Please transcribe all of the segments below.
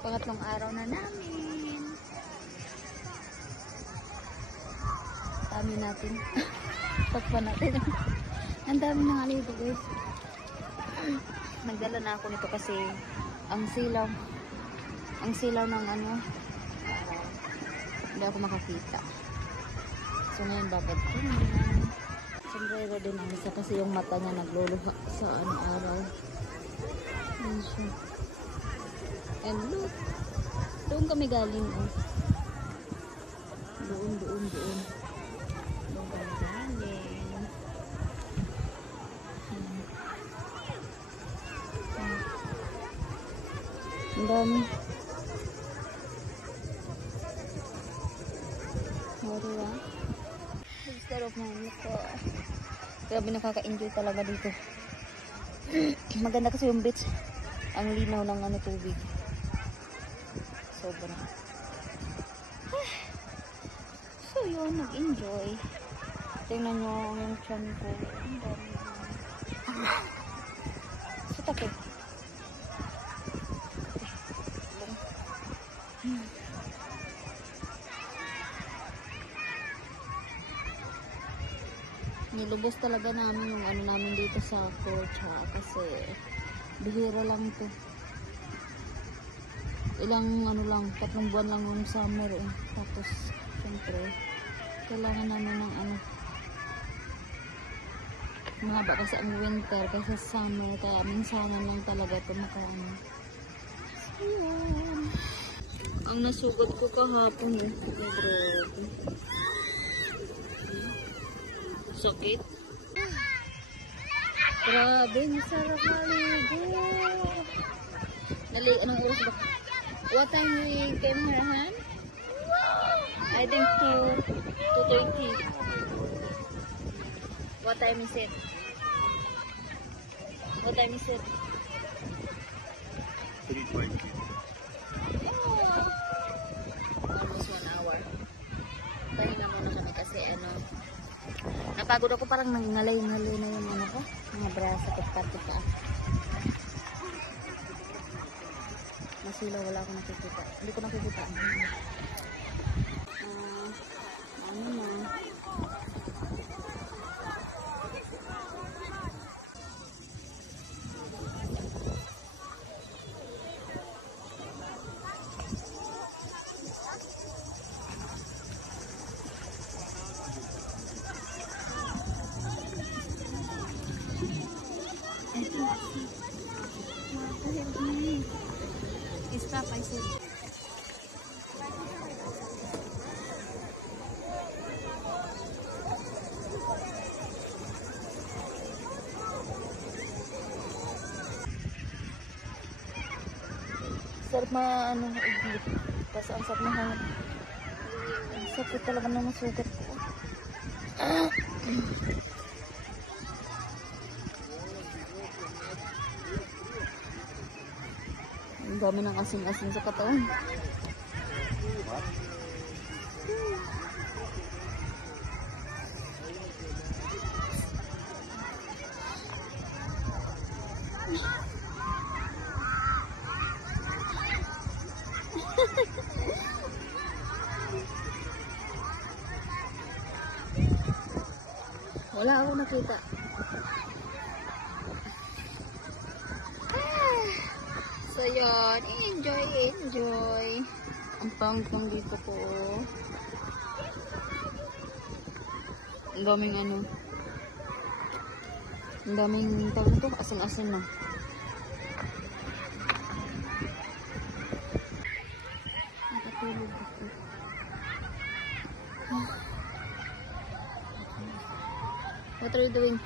Pangatlong araw na namin. Dami natin. Takpan natin. Ang dami ng alibo guys. Nagdala na ako nito kasi ang silaw ng ano, hindi ako makakita. So ngayon babad ko na. Sombrero din ang isa kasi yung mata niya nagluluha sa araw. Ayan siya. And look, doon kami galing. Oh. Doon. Doon kami galing. Ang dami. Diba? Instead of my car. Grabe, nakaka-enjoy talaga dito. Maganda kasi yung beach. Ang linaw ng ano, tubig. Sobra. So yun, nag-enjoy. Tingnan nyo yung chan ko. Ang dami. So takip. Nilubos talaga namin yung ano namin dito sa Kocha kasi bihira lang to. Ilang ano lang, 3 buwan lang yung summer eh. Tapos syempre kailangan namin ng ano, mahaba kasi ang winter kasi summer, kaya minsanan lang talaga ito makaano. So yan. Ang nasugod ko kahapon eh. Sakit. Grabe, masarap maligo. Anong oras ba? What time we came here, Han? I think 2:30. What time is it? What time is it? 3:20. Oh. Almost 1 hour. Pahinga muna kami kasi ano, napagod ako, parang nangalay-ngalay na yung ano ko, mga braso ko, pati pa. Masilaw, wala ako nakikita. Hindi ko nakikita. Ano na. Stop, I said. Sarap na ano, iglit. Tapos ang sarap na hangin. Ang sakit talaga na masugat ko. Ang dami ng asin-asin sa katawan. Wala ako nakita. So yun, enjoy. Ang pang dito po. Ang daming ano. Ang daming tawag ito, asin-asin na. Nakatulog ako. What are you doing?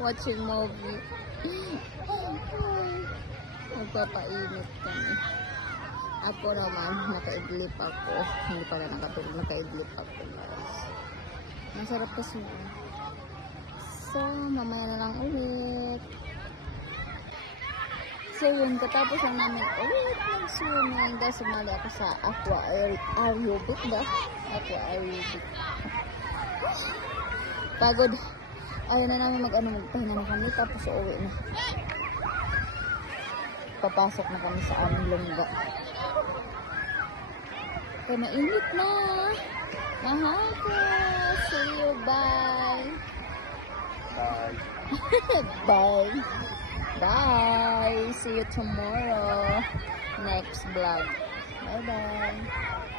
Watching movie. Magpapainit kami. Ako naman, nakaidlip ako. Hindi pala nakatulog, nakaidlip ako guys. Masarap kasi. So, mamaya na lang ulit. So, yun, katapos lang namin ulit mag-swimming. Dahil sumali ako sa aqua aerobic ba? Aqua aerobic. Pagod. Ayaw na namin magpahinga na kami. Tapos uuwi na. papasok na kami sa aming lungga. Kaya mainit na. Mahal ko. See you, bye. Bye. Bye. Bye. See you tomorrow. Next vlog. Bye-bye.